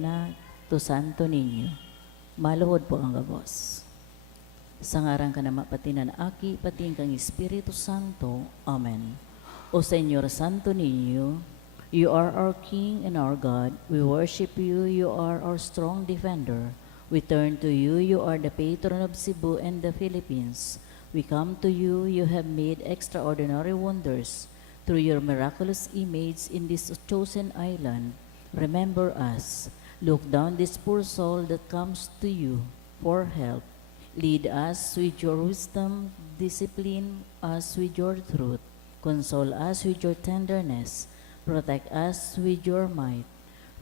Novena to Santo Niño. Maluhod po ang gabos. Sa ngaran ka na mapatinan aki, pating kang Espiritu Santo. Amen. O Señor Santo Niño, you are our King and our God. We worship you. You are our strong defender. We turn to you. You are the patron of Cebu and the Philippines. We come to you. You have made extraordinary wonders through your miraculous image in this chosen island. Remember us. Look down this poor soul that comes to you for help. Lead us with your wisdom, discipline us with your truth, console us with your tenderness, protect us with your might.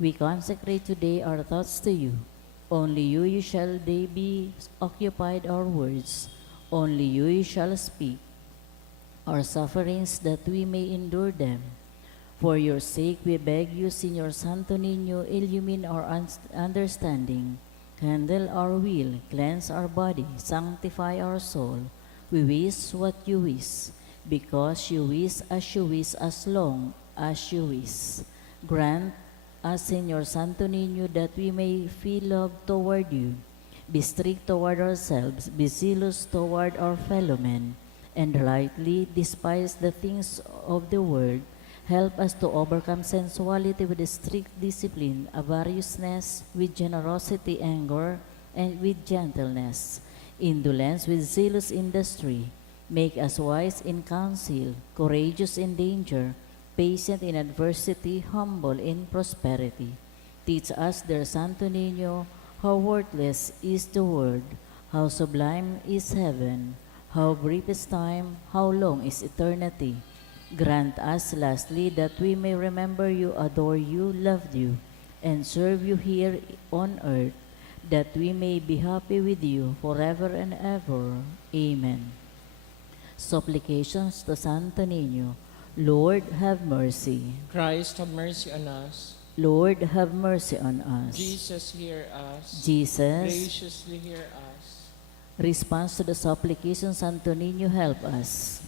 We consecrate today our thoughts to you. Only you shall they be occupied our words. Only you shall speak our sufferings that we may endure them. For your sake, we beg you, Señor Santo Niño, illumine our understanding, handle our will, cleanse our body, sanctify our soul. We wish what you wish, because you wish as long as you wish. Grant us, Señor Santo Niño, that we may feel love toward you, be strict toward ourselves, be zealous toward our fellow men, and rightly despise the things of the world. Help us to overcome sensuality with a strict discipline, avariciousness with generosity, anger, and with gentleness, indolence with zealous industry. Make us wise in counsel, courageous in danger, patient in adversity, humble in prosperity. Teach us, dear Santo Niño, how worthless is the world, how sublime is heaven, how brief is time, how long is eternity. Grant us lastly that we may remember you, adore you, love you, and serve you here on earth, that we may be happy with you forever and ever. Amen. Supplications to Santo Niño. Lord, have mercy. Christ, have mercy on us. Lord, have mercy on us. Jesus, hear us. Jesus, Graciously hear us. response to the supplication, Santo Niño, help us.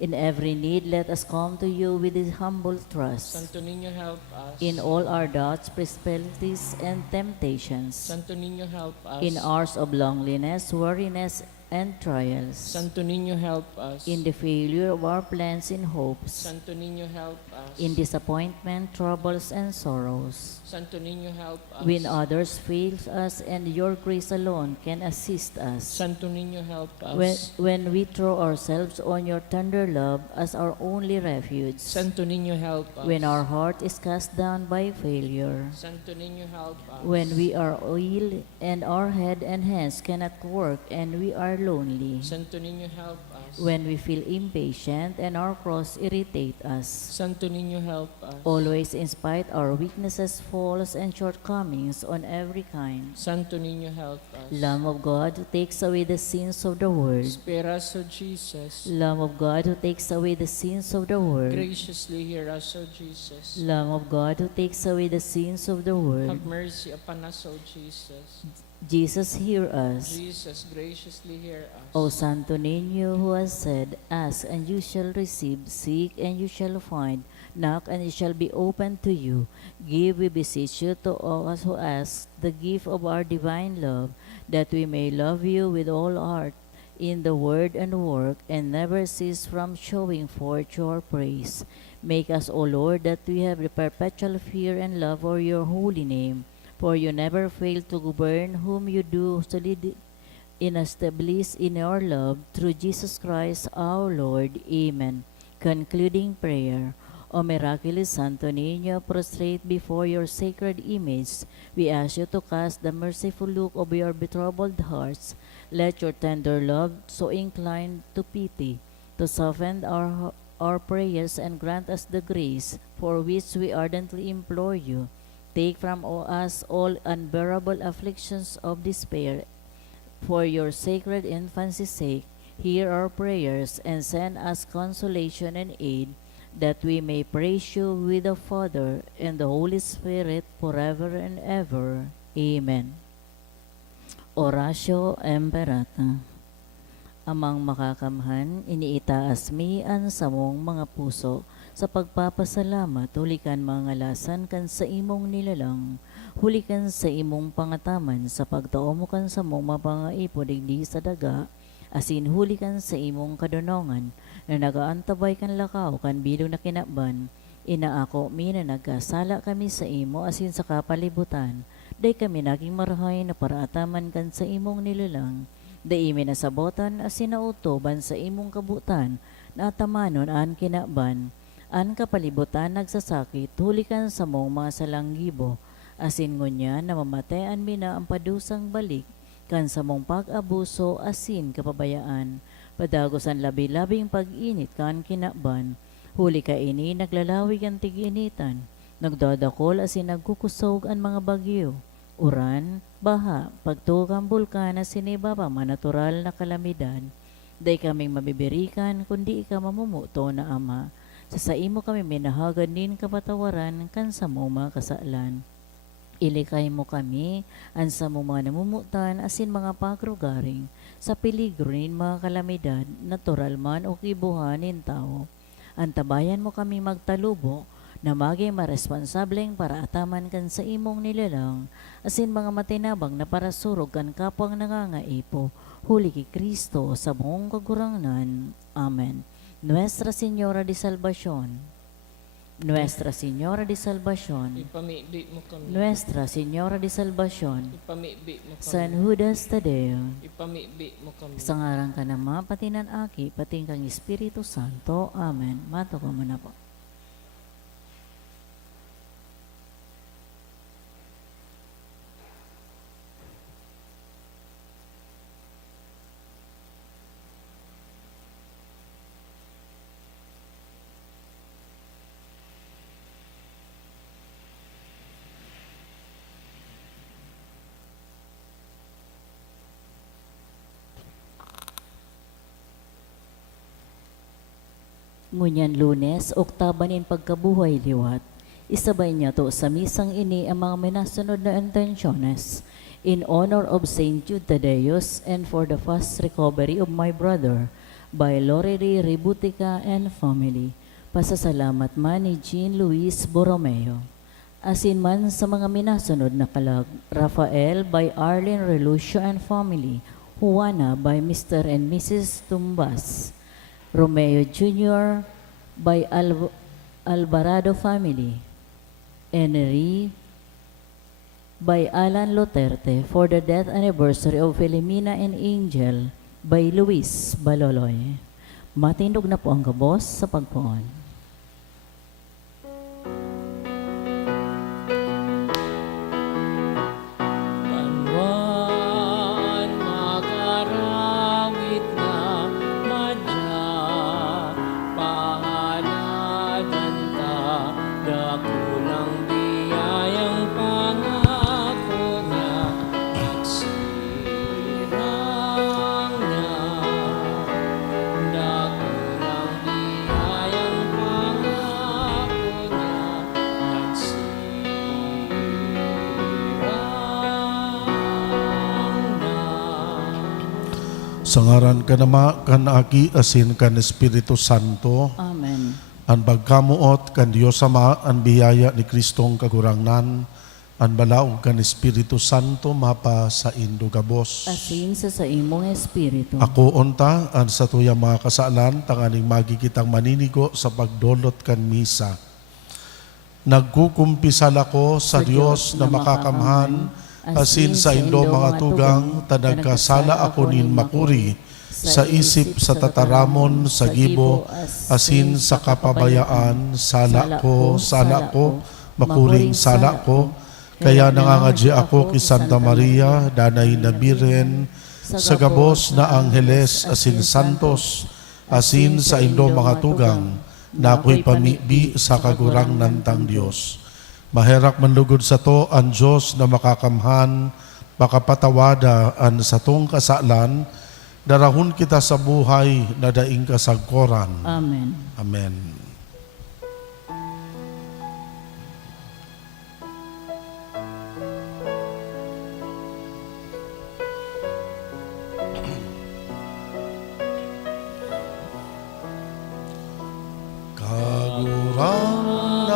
In every need, let us come to you with a humble trust. Santo Niño, help us. In all our doubts, prosperities, and temptations. Santo Niño, help us. In hours of loneliness, weariness, and trials. Santo Niño, help us. In the failure of our plans and hopes. Santo Niño, help us. In disappointment, troubles, and sorrows. Santo Niño, help us. When others fail us and your grace alone can assist us. Santo Niño, help us. When we throw ourselves on your tender love as our only refuge. Santo Niño, help us. When our heart is cast down by failure. Santo Niño, help us. When we are ill and our head and hands cannot work and we are lonely. Santo Niño, help us. When we feel impatient and our cross irritate us. Santo Niño, help us. Always, in spite our weaknesses, faults, and shortcomings on every kind. Santo Niño, help us. Lamb of God who takes away the sins of the world. Spare us, O Jesus. Lamb of God who takes away the sins of the world. Graciously hear us, O Jesus. Lamb of God who takes away the sins of the world. Have mercy upon us, O Jesus. Jesus, hear us. Jesus, graciously hear us. O Santo Niño, who has said, ask and you shall receive, seek and you shall find, knock and it shall be opened to you. Give, we beseech you, to all us who ask the gift of our divine love, that we may love you with all heart, in the word and work, and never cease from showing forth your praise. Make us, O Lord, that we have the perpetual fear and love for your holy name. For you never fail to govern whom you do solid in establish in your love, through Jesus Christ our Lord. Amen. Concluding prayer. O miraculous Santo Niño, prostrate before your sacred image, we ask you to cast the merciful look of your betrothed hearts. Let your tender love so incline to pity, to soften our prayers and grant us the grace for which we ardently implore you. Take from us all unbearable afflictions of despair. For your sacred infancy's sake, hear our prayers and send us consolation and aid, that we may praise you with the Father and the Holy Spirit forever and ever. Amen. Oratio Imperata. Amang makakamhan, iniitaas mian sa mong mga puso, sa pagpapasalamat, hulikan mga ngalasan kan sa imong nilalang, hulikan sa imong pangataman sa pagtao mo kan sa mong mapangaipo digdi sa daga, asin hulikan sa imong kadunongan na nagaantabay kan lakaw kan bilog na kinakban. Inaako mi na nagkasala kami sa imo asin sa kapalibutan, day kami naging marahay na paraataman kan sa imong nilalang. Day imi nasabotan asin nautoban sa imong kabutan, na atamanon an kinakban. An kapalibutan nagsasakit, hulikan sa mong mga salanggibo, asin ngunya na mamatayan mi na ang padusang balik, kan sa mong pag-abuso asin kapabayaan. Padagosan labi-labing pag-init kan kinakban, huli ka ini naglalawig ang tig-initan, nagdadakol asin nagkukusog ang mga bagyo. Uran, baha, pagtukang bulkan na sinibaba manatural na kalamidad. Day kaming mabibirikan kundi ika mamumuto na ama. Sa imo kami minahagad nin kapatawaran kan sa mo mga kasalan. Ilikay mo kami, ansa mo mga namumutan, asin mga pagrugaring, sa peligro nin mga kalamidad, natural man o kibuhanin tao. Antabayan mo kami magtalubo, na maging maresponsableng para ataman kan sa imong nilalang, asin mga matinabang na para surog kan kapwang nangangaipo, huli ki Kristo sa buong kagurangnan. Amen. Nuestra Señora de Salvación, Nuestra Señora de Salvación, Ipamibi mo kami. Nuestra Señora de Salvación, Ipamibi mo kami. San Judas Tadeo, Ipamibi mo kami. sa ngaran ka na ma, pati ng aki, pati kang Espiritu Santo. Amen. Mato ka muna po. Ngunyan Lunes, Oktaban in pagkabuhay liwat, isabay niya to sa misang ini ang mga minasunod na intensyones in honor of Saint Jude Tadeus and for the fast recovery of my brother by Loreri Ributica and family. Pasasalamat man ni Jean Luis Borromeo. Asin man sa mga minasunod na kalag, Rafael by Arlene Relucio and family, Juana by Mr. and Mrs. Tumbas, Romeo Jr. by Alvarado family, Henry by Alan Luterte for the death anniversary of Filomena and Angel by Luis Baloloy. Matindog na po ang gabos sa pagpuon. Banwan magarawit na madya, pahaladan ta, dakulang biyayang pangako niya, nagsirang na. Dakulang biyayang pangako niya, Sa ngaran ka nama, kan Aki, asin kan Espiritu Santo, Amen. ang pagkamuot kan Diyos Ama, ang biyaya ni Kristong kagurangnan, ang balaog kan Espiritu Santo, mapa sa indugabos. Asin sa imong espiritu. Ako unta, ang sa tuya mga kasalan, tanganing magikitang maninigo sa pagdolot kan misa. Nagkukumpisal ako sa Diyos na makakamhan, asin sa indo mga tugang, tanagkasala ako nin makuri, sa isip, sa tataramon, sa gibo, asin sa kapabayaan, sala ko, makuring sala ko, kaya nangangadya ako kay Santa Maria, danay na Birhen, sa gabos na Angeles, asin santos, asin sa indo mga tugang, na ako'y pamibi sa kagurang nantang Diyos. Maherak manlugod sa to ang Diyos na makakamhan, makapatawada ang sa tong kasalan, darahon kita sa buhay na daing kasagkoran. Amen. Amen.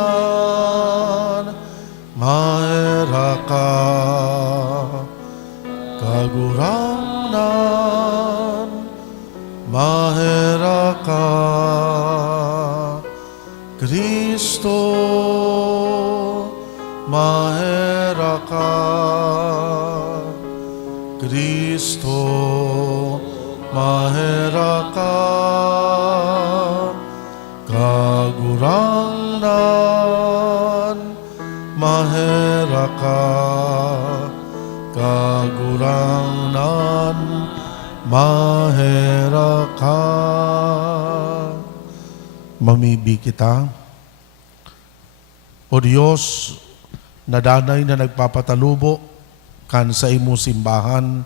Kagurangnan, maherak ka mahera ka. Kristo, mahera ka. Kagurangnan, mahera ka. Kagurangnan, mahera ka. Mamibi kita. O Diyos, na danay na nagpapatalubo kan sa imo simbahan,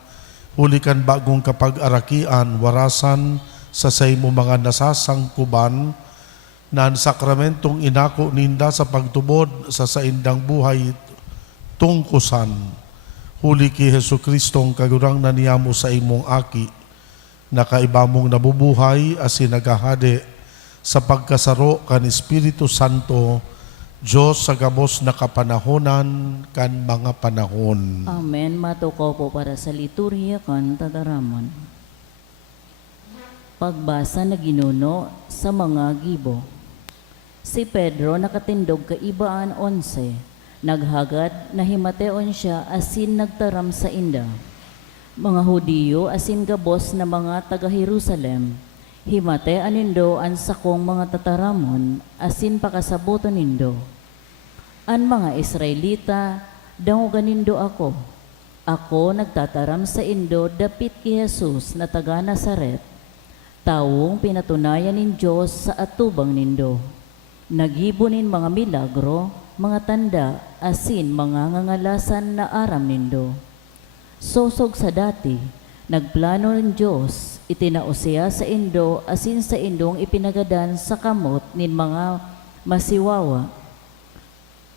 huli kan bagong kapag-arakian, warasan sa imo mga nasasangkuban, na ang sakramentong inako ninda sa pagtubod sa saindang buhay tungkusan, huli ki Jesukristong kagurang naniyamo sa imong aki, na kaibamong nabubuhay asin nagahade sa pagkasaro kan Espiritu Santo, Diyos sa gabos na kapanahonan kan mga panahon. Amen. Matukaw po para sa liturhiya kan tataramon. Pagbasa na ginuno sa mga gibo. Si Pedro nakatindog kaibaan 11. Naghagad na himateon siya asin nagtaram sa inda. Mga Hudiyo asin gabos na mga taga-Jerusalem, himate anindo an sakong mga tataramon asin pakasabuton nindo. An mga Israelita dangugan nindo ako. Ako nagtataram sa indo dapit ki Jesus na taga Nazaret, tawong pinatunayan nin Diyos sa atubang nindo. Nagibunin mga milagro, mga tanda, asin mga ngangalasan na aram nindo. Sosog sa dati, nagplano ng Diyos, itinao siya sa indo, asin sa indong ipinagadan sa kamot nin mga masiwawa.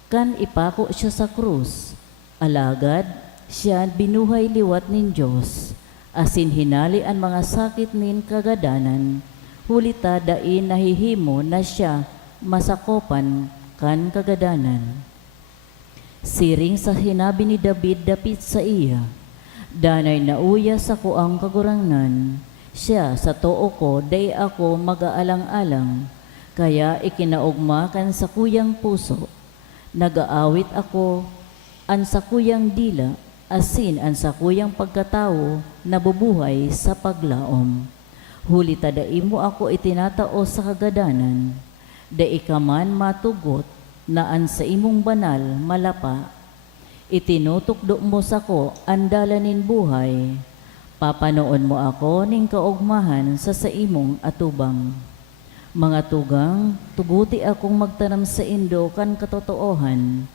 Kan ipako siya sa krus, alagad siya binuhay liwat nin Diyos, asin hinali ang mga sakit nin kagadanan, hulita dain nahihimo na siya masakopan kan kagadanan. Siring sa hinabi ni David dapit sa iya, danay nauya sa kuang kagurangnan, siya sa too ko day ako mag-aalang-alang, kaya ikinaugma kan sa kuyang puso. Nagaawit ako an sa kuyang dila, asin an sa kuyang pagkatao nabubuhay sa paglaom. Huli tadai mo ako itinatao sa kagadanan, da ikaman matugot na an sa imong banal malapa. Itinutukdo mo sa ko andalanin buhay, papanoon mo ako ning kaugmahan sa imong atubang. Mga tugang, tuguti akong magtaram sa indo kan katotoohan,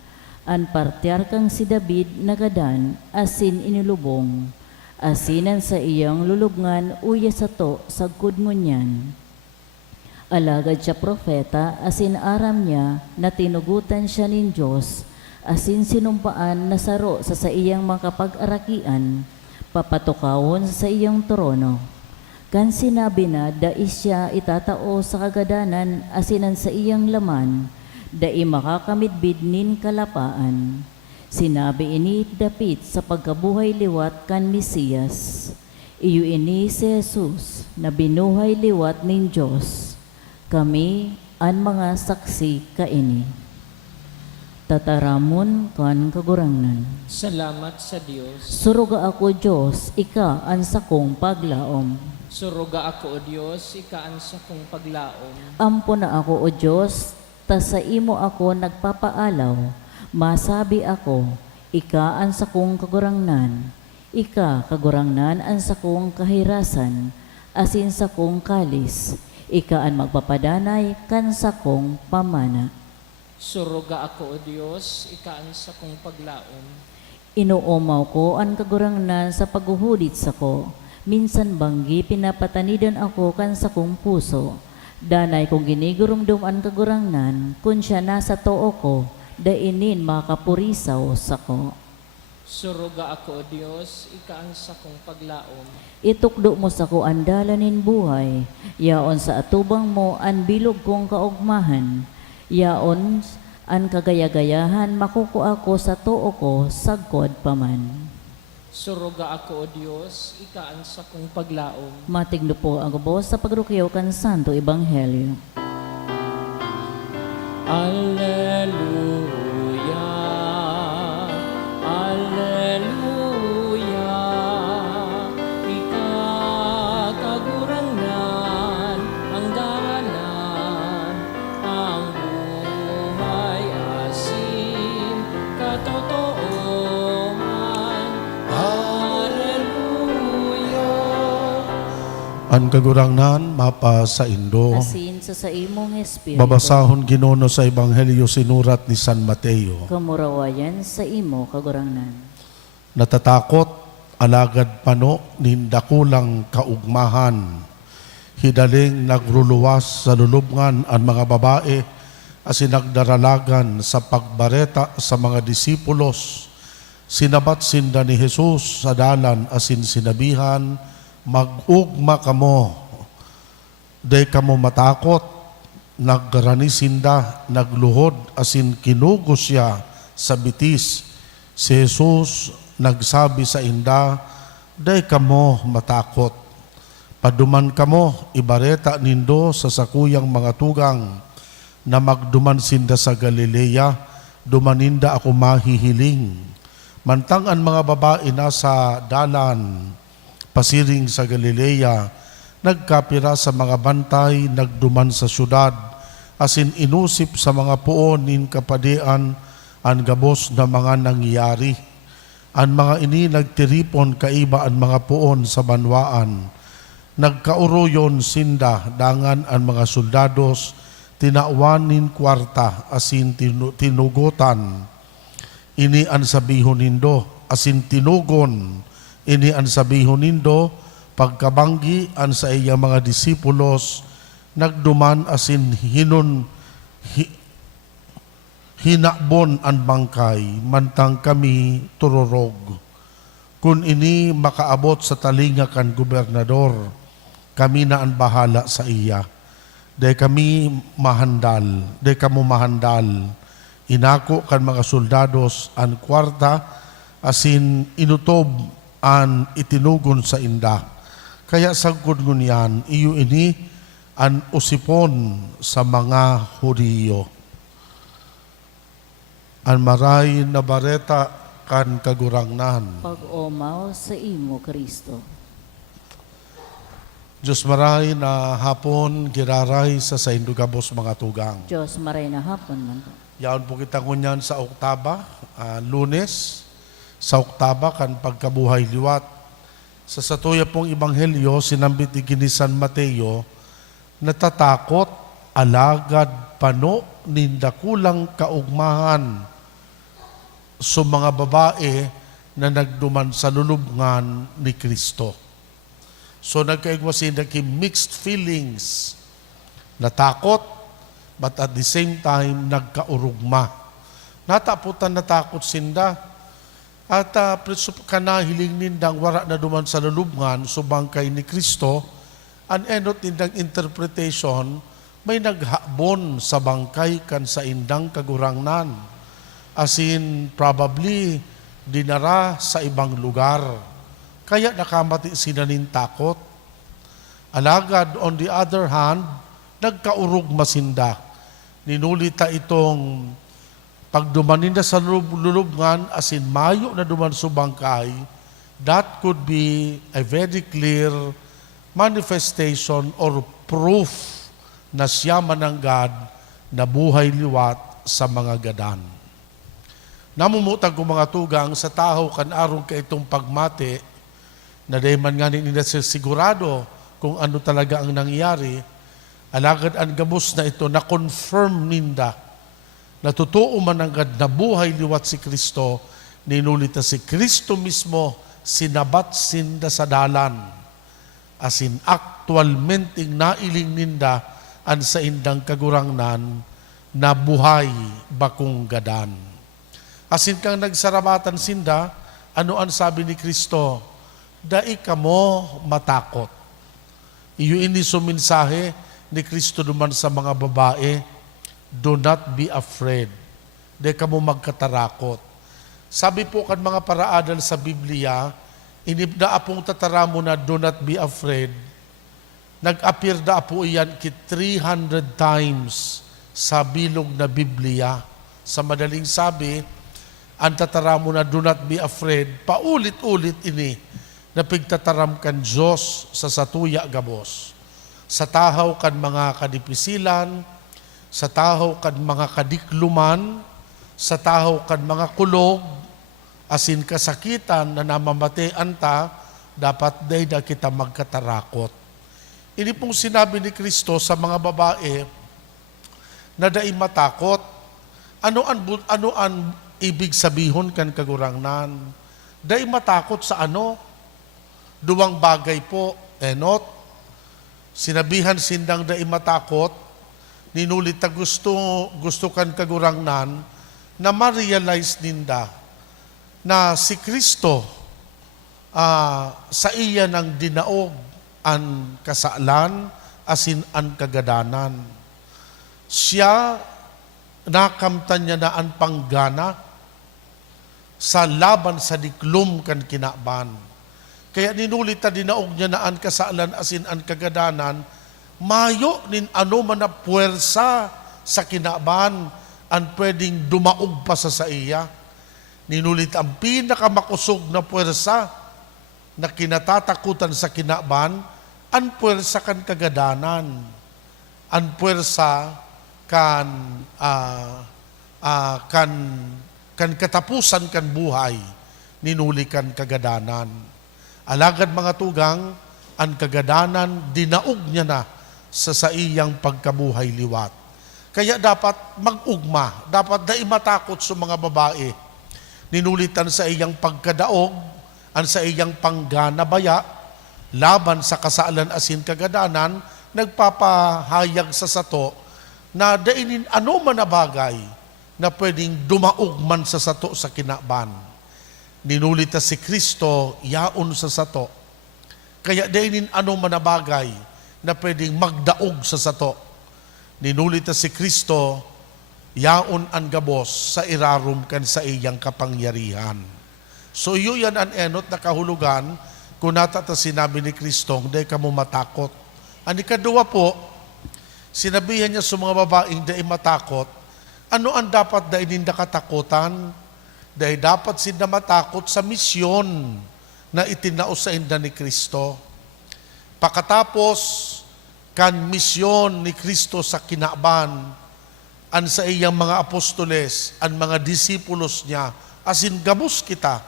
an partyar kang si David nagadan asin inilubong, asinan sa iyang lulubngan uya sa to sagkod ngunyan. Alagad siya propeta, asin aram niya na tinugutan siya nin Diyos, asin sinumpaan na saro sa iyang mga kapag-arakian, papatukawon sa iyang trono. Kan sinabi na dais siya itatao sa kagadanan, asinan sa iyang laman, dai makakamidbid nin kalapaan. Sinabi ini dapit sa pagkabuhay liwat kan Mesiyas. Iyo ini si Jesus na binuhay liwat nin Diyos. Kami an mga saksi kaini. Tataramon kan kagurangnan. Salamat sa Dios. Suruga ako Diyos, ika an sakong paglaom. Suruga ako o Dios, ikaan sa kong paglaom. Ampo na ako o Diyos, ta sa imo ako nagpapaalaw. Masabi ako, ika an sakong kagurangnan. Ika kagurangnan an sakong kahirasan, asin sakong kalis. Ika ang magpapadanay kan sakong pamana. Suruga ako o Dios, ikaan sa kong paglaom. Inuumaw ko ang kagurangnan sa paghuhudit sa ko. Minsan banggi pinapatanidan ako kan sakong puso. Danay kong ginigurumdum ang kagurangnan, kun siya nasa too ko, dainin makapurisaw sa ko. Suruga ako o Dios, ikaan sa kong paglaom. Itukdo mo sa ko ang dalanin buhay, yaon sa atubang mo ang bilog kong kaugmahan, yaon ang kagayagayahan makuko ako sa too ko sagkod paman. Suruga ako o Dios, ikaan sa kong paglaom. Matigno po ang gubos sa pagrukyaw kan Santo Ebanghelyo. Alleluia, Ang kagurangnan mapa sa Indo. Asin sa imong espiritu. Babasahon Ginoo sa Ebanghelyo sinurat ni San Mateo. Kamurawayan sa imo kagurangnan. Natatakot alagad pano nindakulang kaugmahan. Hidaling nagruluwas sa lulubngan ang mga babae asin nagdaralagan sa pagbareta sa mga disipulos. Sinabat sinda ni Jesus sa dalan asin sinabihan, mag-ugma kamo, day kamo matakot. Naggarani sinda, nagluhod asin kinugos siya sa bitis. Si Jesus nagsabi sa inda, day kamo matakot. Paduman kamo, ibareta nindo sa sakuyang mga tugang na magduman sinda sa Galilea, dumaninda ako mahihiling. Mantang ang mga babae nasa dalan, pasiring sa Galilea, nagkapira sa mga bantay, nagduman sa syudad, asin inusip sa mga puon nin kapadian ang gabos na mga nangyari. Ang mga ini nagtiripon kaiba ang mga puon sa banwaan. Nagkauroyon sinda dangan ang mga soldados, tinawanin kwarta asin tinugutan. Ini ang sabihon nindo, asin tinugon. Ini ang sabihon nindo, pagkabanggi ang sa iya mga disipulos, nagduman asin hinakbon ang bangkay, mantang kami tururog. Kung ini makaabot sa talinga kan gobernador, kami na ang bahala sa iya. Day kami mahandal, day kamo mahandal. Inako kan mga soldados ang kwarta, asin inutob an itinugon sa inda. Kaya sagkod ngunyan, iyo ini an usipon sa mga Hudiyo. An maray na bareta kan kagurangnan. Pag-omaw sa imo Kristo. Diyos maray na hapon giraray sa indugabos mga tugang. Diyos maray na hapon man po. Yaon po kita ngunyan sa Oktaba, Lunes, sa Oktaba kan pagkabuhay liwat. Sa satuya pong Ebanghelyo, sinambit ni San Mateo, natatakot alagad pano nindakulang kaugmahan sa mga babae na nagduman sa lulubngan ni Kristo. So nagkaigwasin na mixed feelings, natakot, but at the same time nagkaurugma. Nataputan natakot sinda, at kanahiling nindang wara na duman sa lulubngan subangkay ni Kristo, an enot nindang interpretation, may naghabon sa bangkay kan sa indang kagurangnan. As in, probably, dinara sa ibang lugar. Kaya nakamati sila nin takot. Alagad, on the other hand, nagkaurog masinda. Ninulita itong pagdumanin na sa lulubngan, as in mayo na duman sa bangkay, that could be a very clear manifestation or proof na siya mananggad na buhay liwat sa mga gadan. Namumutag ko mga tugang sa tao kan arong ka itong pagmati, na dahi man nga nila sigurado kung ano talaga ang nangyari, alagad ang gabos na ito na confirm ninda na totoo man agad na buhay liwat si Kristo, ninulita si Kristo mismo sinabat sinda sa dalan. As in actualmente nailing ninda an sa indang kagurangnan na buhay bakong gadan. As in kang nagsarabatan sinda, ano ang sabi ni Kristo? Dai kamo matakot. Iyo ini sumensahe ni Kristo duman sa mga babae, do not be afraid. Dai kamo magkatarakot. Sabi po kan mga paraadal sa Biblia, inibda apong tataramo na do not be afraid. Nag-appear da po iyan kit 300 times sa bilog na Biblia. Sa madaling sabi, ang tataramo na do not be afraid, paulit-ulit ini na pigtataram kan Diyos sa satuya gabos. Sa tahaw kan mga kadipisilan, sa tahaw kan mga kadikluman, sa tahaw kan mga kulog, asin kasakitan na namamate anta, dapat day da kita magkatarakot. Ini pong sinabi ni Kristo sa mga babae na dai matakot. Ano ang ibig sabihon kan kagurangnan? Dai matakot sa ano? Duwang bagay po, enot. Sinabihan sindang dai matakot, ninulit ta gusto kan kagurangnan na ma-realize ninda na si Kristo sa iya ng dinaog an kasalan asin an kagadanan. Siya nakamtan niya na an panggana sa laban sa diklom kan kinaban. Kaya ninulit ta dinaog niya na an kasalan asin an kagadanan, mayo nin ano man na puwersa sa kinaban ang pwedeng dumaog pa sa iya. Ninulit ang pinakamakusog na puwersa na kinatatakutan sa kinaban, ang puwersa kan kagadanan, ang puwersa kan katapusan kan buhay, ninuli kan kagadanan. Alagad mga tugang, ang kagadanan, dinaog niya na sa iyang pagkabuhay liwat. Kaya dapat mag-ugma, dapat dai matakot sa mga babae. Ninulitan sa iyang pagkadaog, ang sa iyang panggana baya, laban sa kasalan asin kagadanan, nagpapahayag sa sato na dainin ano man na bagay na pwedeng dumaog man sa sato sa kinaban. Ninulita si Kristo, yaon sa sato. Kaya dainin ano man na bagay na pwedeng magdaog sa sato. Ninulita si Kristo, yaon ang gabos sa irarum kan sa iyang kapangyarihan. So iyo yan ang enot na kahulugan kung natata sinabi ni Kristo, hindi ka mo matakot. Ang ikadua po, sinabihan niya sa mga babaeng hindi matakot, ano ang dapat dainin na katakutan? Dahil dapat sila matakot sa misyon na itinaos sa inda ni Kristo. Pakatapos kan misyon ni Kristo sa kinaban, an sa iyang mga apostoles, an mga disipulos niya, asin gabos kita,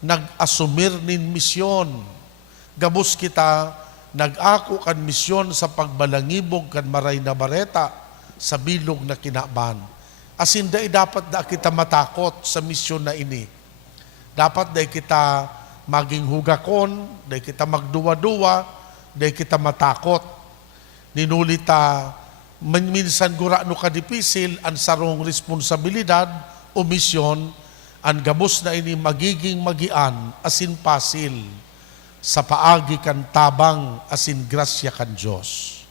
nag-asumir nin misyon. Gabos kita, nag-ako kan misyon sa pagbalangibog kan maray na bareta sa bilog na kinaban. Asin dapat da kita matakot sa misyon na ini. Dapat da kita maging hugakon, da kita magduwa-duwa, da kita matakot. Ninulita, minsan gurano kadipisil ang sarong responsibilidad o misyon, ang gabos na ini magiging magian asin pasil sa paagi kan tabang asin grasya kan Diyos.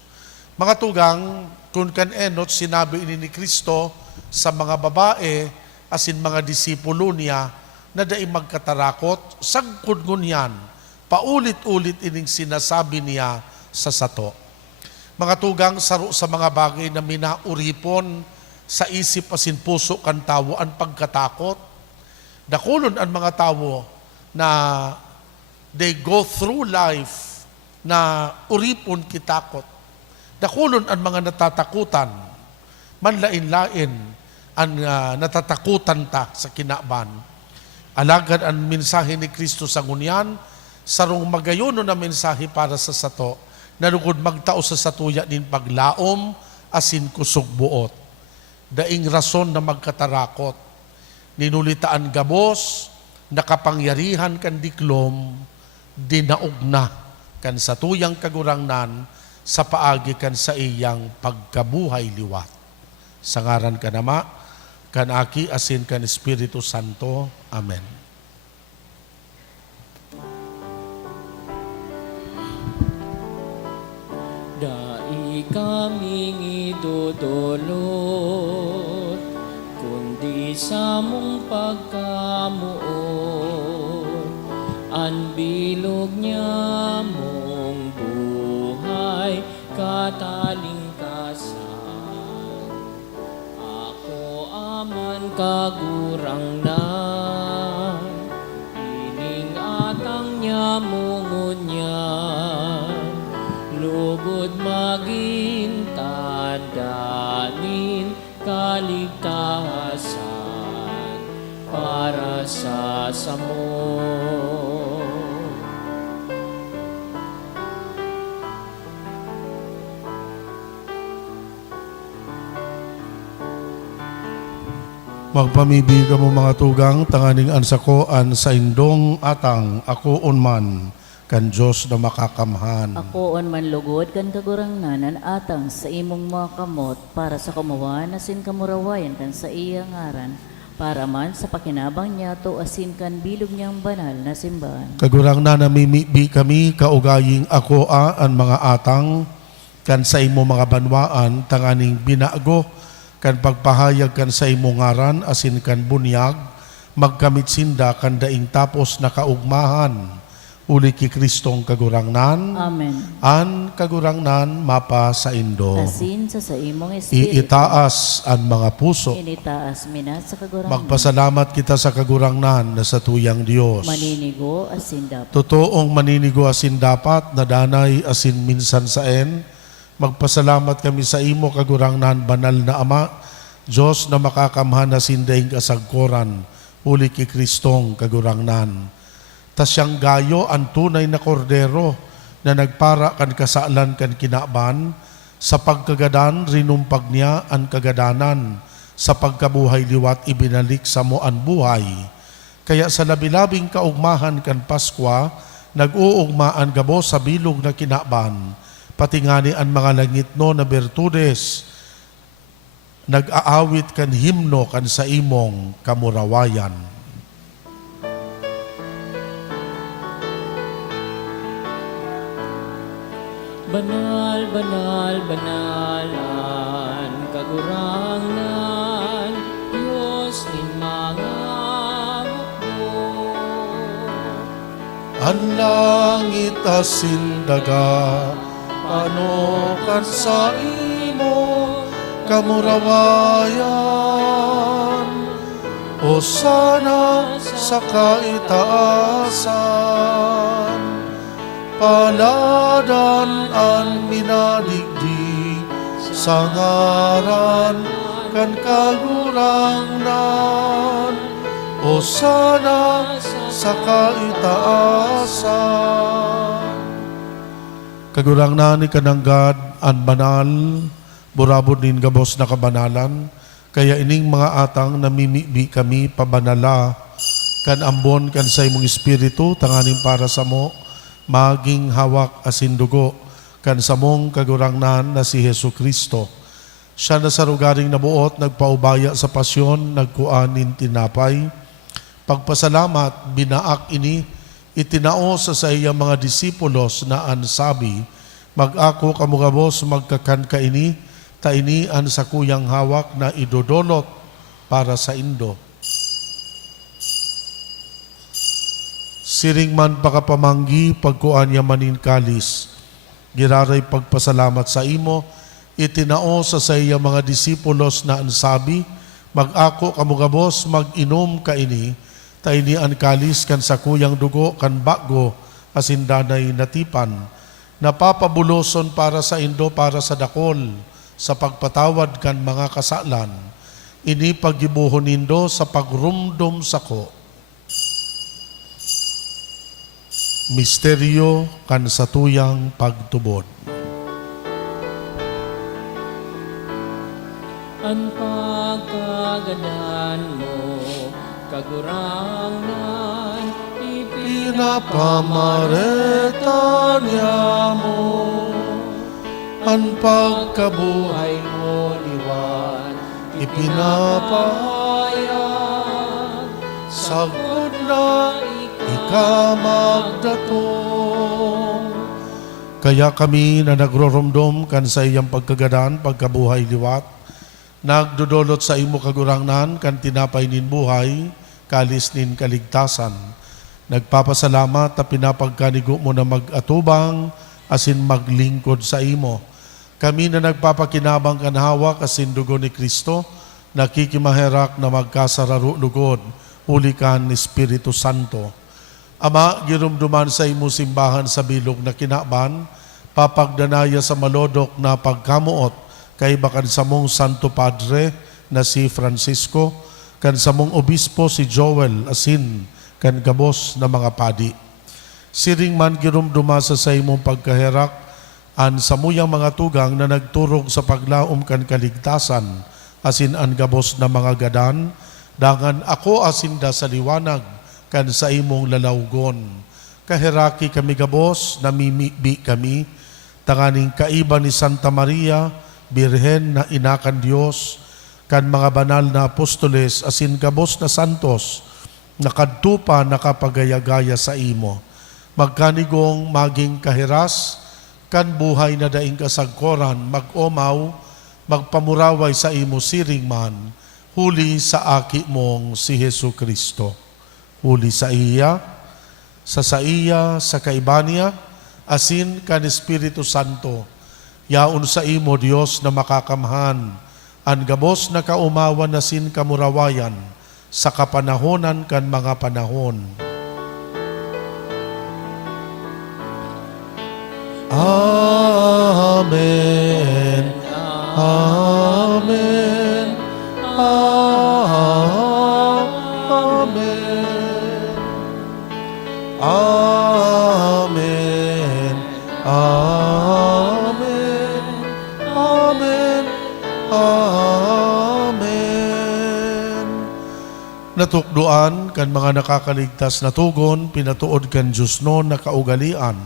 Mga tugang, kung kan enot sinabi ini ni Kristo sa mga babae asin mga disipulo niya na dai magkatarakot, sagkod ngunyan, paulit-ulit ining sinasabi niya sa sato. Mga tugang, saro sa mga bagay na minauripon sa isip asin puso kan tawo ang pagkatakot. Dakulon ang mga tawo na they go through life na uripon kitakot. Dakulon ang mga natatakutan, manlain-lain ang natatakutan ta sa kinaban. Alagad ang mensahe ni Kristo sa ngunyan, sarong magayono na mensahe para sa sato, narugod magtao sa satuya din paglaom, asin kusog buot. Daing rason na magkatarakot, ninulitaan gabos, nakapangyarihan kan diklom, dinaog na kan satuyang kagurangnan, sa paagi kan sa iyang pagkabuhay liwat. Sa ngaran ka nama, kan Aki asin kan Espiritu Santo. Amen. Dai kaming idudulot, kundi sa mong pagkamuot, ang bilog niya mong buhay, katalingkasan. Ako aman kagurang na, ining atang niya mungunyan, lugod maging tandanin kaligtasan para sa samo. Magpamibi ka mo mga tugang, tanganing ansakoan sa indong atang ako unman, kan Diyos na makakamhan. Ako on man lugod kan kagurangnanan atang sa imong mga kamot para sa kumuwan asin kamurawayan kan sa iya ngaran para man sa pakinabang niya to asin kan bilog niyang banal na simbahan. Kagurang na namimibi kami, kaugaying ako an mga atang, kan sa imo mga banwaan, tanganing binago, kan pagpahayag kan sa imo ngaran, asin kan bunyag, magkamit sinda kan daing tapos na kaugmahan. Uli ki Kristong kagurangnan, Amen. an kagurangnan mapa sa indo. Asin sa imong espiritu. Iitaas an mga puso. Initaas mina sa kagurangnan. Magpasalamat kita sa kagurangnan na sa tuyang Diyos. Maninigo asin dapat. Totoong maninigo asin dapat, nadanay asin minsan saen. Magpasalamat kami sa imo kagurangnan banal na Ama, Diyos na makakamhan asin daing kasagkoran, uli ki Kristong kagurangnan. Tas siyang gayo ang tunay na kordero na nagpara kan kasalan kan kinaban, sa pagkagadan rinumpag niya ang kagadanan, sa pagkabuhay liwat ibinalik sa mo ang buhay. Kaya sa labilabing kaugmahan kan Paskwa, nag-uugmaan gabo sa bilog na kinaban, pati ngani ang mga langit no na bertudes, nag-aawit kan himno kan sa imong kamurawayan. Banal, banal, banalan, kagurangnan, Diyos nin mga hukbo. Ang langit asin daga, panukan sa imo kamurawayan. O sana sa kaitaasan, paladan ang minadigdig sa ngaran kan kagurangnan. O sana sa kaitaasan. Kagurangnan ni kananggad an banal, burabod din gabos na kabanalan, kaya ining mga atang namimibi kami pabanala, kan ambon kan sa imong espiritu, tanganing para sa mo, maging hawak asin dugo, kan sa mong kagurangnan na si Hesu Kristo. Siya na sa rugaring nabuot, nagpaubaya sa pasyon, nagkuanin tinapay. Pagpasalamat, binaak ini, itinao sa iya mga disipulos na ansabi, mag-ako kamugabos magkakan ka ini, ta ini an sa kuyang hawak na idodolot para sa indo. Siring man pakapamanggi, pagkuan niya manin kalis, giraray pagpasalamat sa imo, itinao sa iya mga disipulos na ansabi, mag-ako kamugabos mag-inom ka ini, ta ini an kalis kan sa kuyang dugo kan bago asin danay natipan, napapabuloson para sa indo para sa dakol, sa pagpatawad kan mga kasalan, ini paggibuhon nindo sa pagrumdum sako. Misteryo kan sa tuyang pagtubod. Ang pagkagadan mo, kagurangnan, Pinapamareta niya mo, ang pagkabuhay mo liwan, ipinapahayag, sagod na ikamagdatong. Kaya kami na nagroromdom kan sa iyang pagkagadan, pagkabuhay liwat, nagdudolot sa imo kagurangnan kan tinapay nin buhay, kalis nin kaligtasan. Nagpapasalamat na pinapagkanigo mo na mag-atubang asin maglingkod sa imo. Kami na nagpapakinabang kan hawak asin dugo ni Kristo, nakikimaherak na magkasararulugod, ulikan ni Espiritu Santo. Ama, girumduman sa imo simbahan sa bilog na kinaban, papagdanaya sa malodok na pagkamuot, kay bakan sa mong Santo Padre na si Francisco, kan sa mong obispo si Joel asin kan gabos na mga padi. Siring man girumduma sa imong pagkaherak, an samuyang mga tugang na nagturog sa paglaom kan kaligtasan, asin an gabos na mga gadan, Dangan ako asinda sa liwanag, kan sa imong lalawgon. Kahiraki kami gabos, namimibi kami, tanganing kaiba ni Santa Maria, Birhen na inakan Diyos, kan mga banal na apostoles, asin gabos na santos, nakadtupa nakapagayagaya sa imo. Magkanigong maging kahiras, kan buhay na daing kasagkoran, mag-omaw, magpamuraway sa imo siring man, huli sa aki mong si Hesu Kristo. Huli sa iya, sa kaibaniya, asin kan Espiritu Santo, yaon sa imo Dios na makakamhan, an gabos na kaumawan na sin kamurawayan, sa kapanahonan kan mga panahon. Amen. Amen. Amen. Amen. Amen. Amen. Amen. Natukduan kan mga nakakaligtas na tugon, pinatuod kan Diyos no na kaugalian,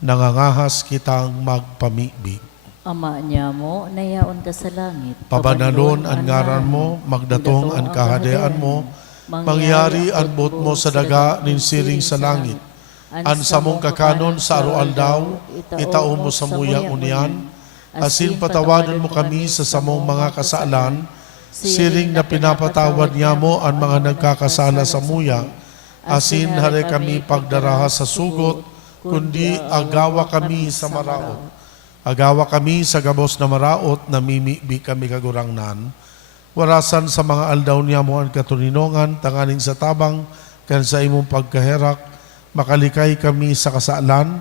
nangangahas kitang magpamibig. Ama niya mo, nayaon ka sa langit. Pabanalon ang ngaran mo, magdatong ang kahadean mo, mangyari ang buot mo sa daga nin siring sa langit. An samong kakanon sa arualdaw, itao mo sa muyang unian, asin patawadan mo kami sa samong mga kasaalan, siring na pinapatawad niya mo ang mga nagkakasala sa muya, asin hare kami pagdaraha sa sugot, kundi agawa kami sa maraot. Agawa kami sa gabos na maraot, namimibi kami kagurangnan. Warasan sa mga aldaw niya mo ang katuninongan, tanganing sa tabang, kan sa imong pagkaherak, makalikay kami sa kasaalan,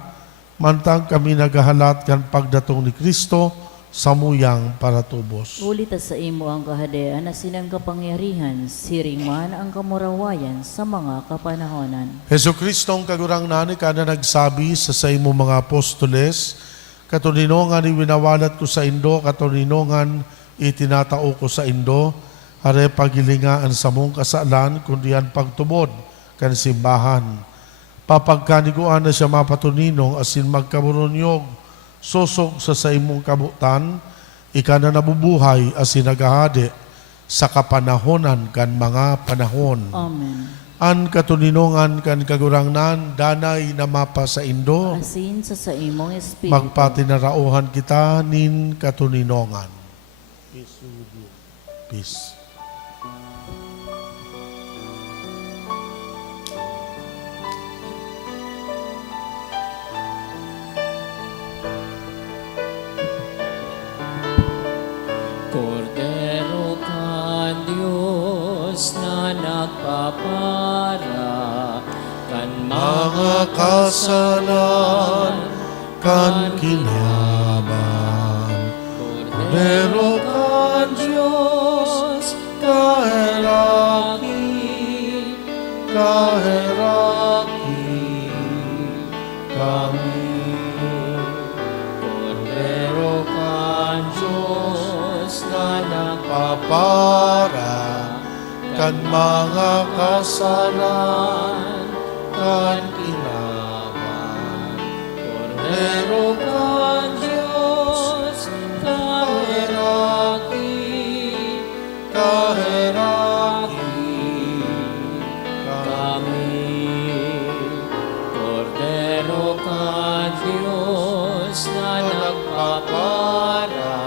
mantang kami nagahalat kan pagdatong ni Kristo sa muyang para tubos. Ulit sa imo ang kahadean na sinang kapangyarihan, siring man ang kamurawayan sa mga kapanahonan. Hesu Kristong kagurangnan, ika na nagsabi sa imo mga apostoles, katuninongan iwinawalat ko sa Indo, katuninongan itinatao ko sa Indo, hare pagilingaan sa mong kasalan, kundi ang pagtubod kan simbahan. Papagkaniguan na siya mapatuninong, asin magkaburonyog, susok sa imong kabutan, ika na nabubuhay, asin nagahade sa kapanahonan kan mga panahon. Amen. An katuninongan kan kagurangnan, danay na mapa sa Indo, Asin sa imong espiritu. magpatinarauhan kita nin katuninongan. Peace. Kordero ka Diyos na nagpapara kan Mga kasalan kan kinaban, pero kan Diyos kahiraki, kahiraki kami. Pero kan Diyos na nagpapara kan mga kasalan kan kinaban, pero kan Diyos kahiraki, kahiraki kami. Kordero ka Diyos na nagpapara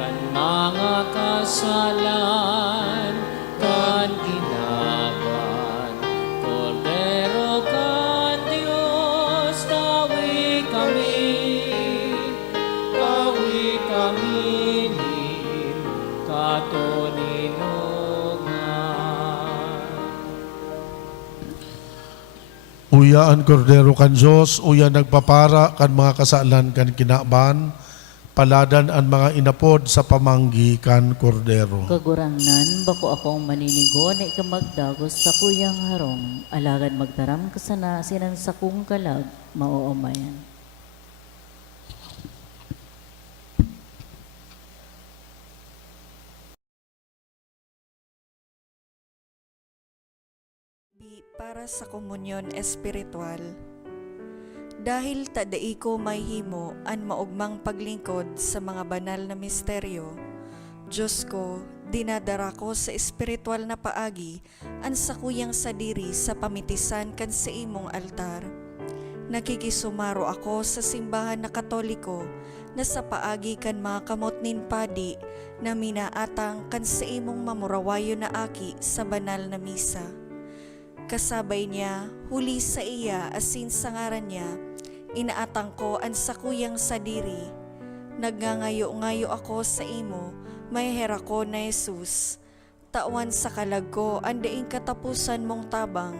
kan mga kasalan kan ginaban. Kordero ka Diyos, kawi kami nin katuninongan. Uya ang kordero kan Diyos, uya nagpapara kan mga kasalan kan kinaban, paladan ang mga inapod sa pamanggi kan kordero. Kagurangnan, bako akong maninigo na ikamagdagos sa kuyang harong, alagad magtaram ka sana sinan sa kong kalag, mauumayan. Pagbibi para sa komunyon espiritual. Dahil tadai ko may himo an maugmang paglingkod sa mga banal na misteryo, Diyos ko, dinadara ko sa espiritual na paagi an sakuyang sadiri sa pamitisan kan sa imong altar. Nakikisumaro ako sa simbahan na Katoliko na sa paagi kan mga kamot nin padi na minaatang kan sa imong mamurawayo na aki sa banal na misa. Kasabay niya, huli sa iya asin sa ngaran niya, inaatang ko ang sakuyang sadiri. Nagngangayo-ngayo ako sa imo, may hera ko na Jesus. Tawan sa kalag ko, andaing katapusan mong tabang,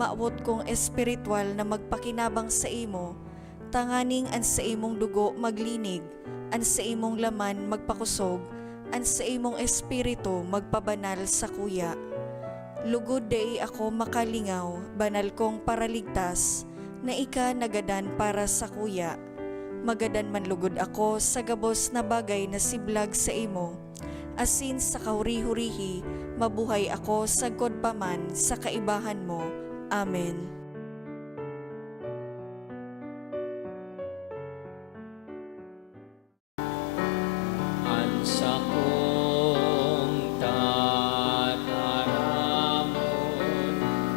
maabot kong espiritual na magpakinabang sa imo, tanganing an sa imong dugo maglinig, an sa imong laman magpakusog, an sa imong espiritu magpabanal sa kuya. Lugod dai ako makalingaw, banal kong paraligtas, na ika nagadan para sa kuya. Magadan man lugod ako sa gabos na bagay na siblag sa imo, asin sa kauri-hurihi, mabuhay ako sagkod paman sa kaibahan mo. Amen. Ansa kong tataramon,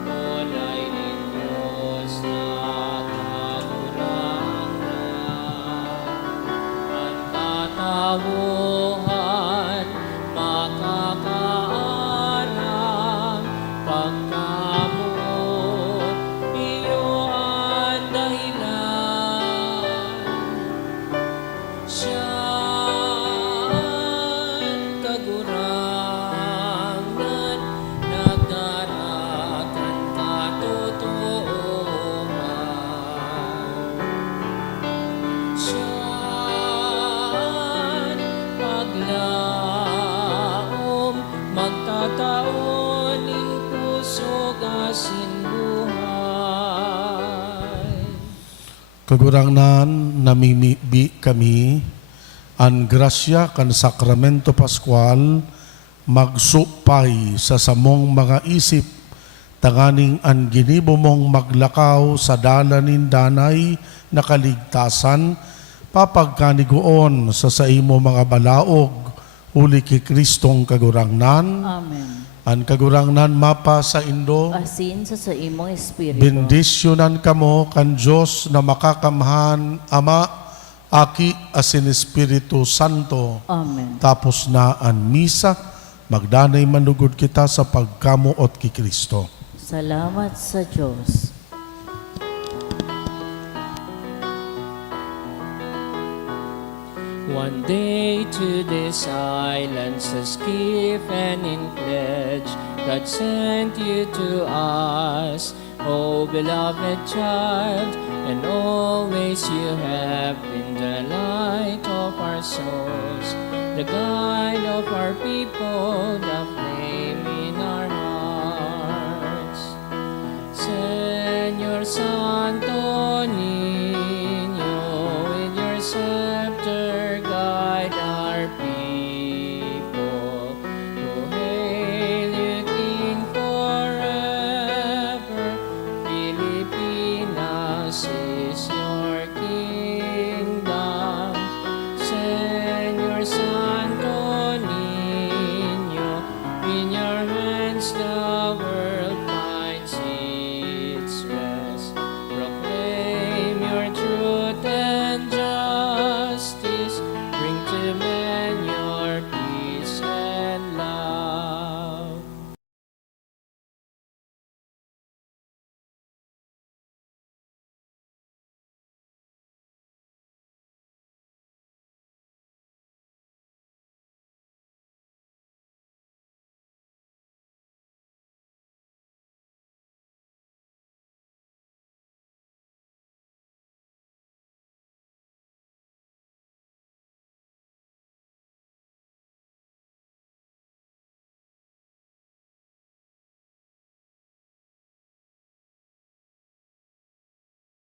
walay ni Diyos na kagurangan. Ang katawuhan makakaalam, pagkamot iyo ang dahilan. Siya'y kagurangan, nagdarakan katotohanan. Siya'y paglaom, magtataon in puso asin buhay. Kagurangnan namimibi kami, an grasya kan sakramento Pascual, magsupay sa samong mga isip, tanganing an ginibo mong maglakaw sa dalanin danay na kaligtasan, papagkaniguon sa imo mga balaog, huli ki Kristong kagurangnan, Amen. an kagurangnan mapa sa Indo, Asin sa imong espiritu. bendisyonan kamo kan Diyos na makakamhan, Ama, Aki, asin Espiritu Santo. Amen. Tapos na ang misa, magdanay manugod kita sa pagkamuot ki Kristo. Salamat sa Diyos. One day to this island, as gift and in pledge, God sent you to us, O beloved child, and always you have been the light of our souls, the guide of our people, the flame